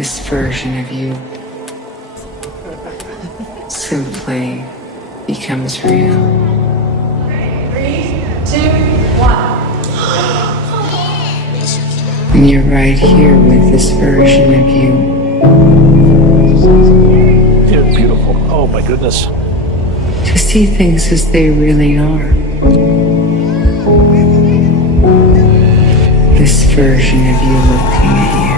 This version of you simply becomes real. 3, 2, 1. And you're right here with this version of you. You're beautiful. Oh my goodness. To see things as they really are. This version of you looking at you.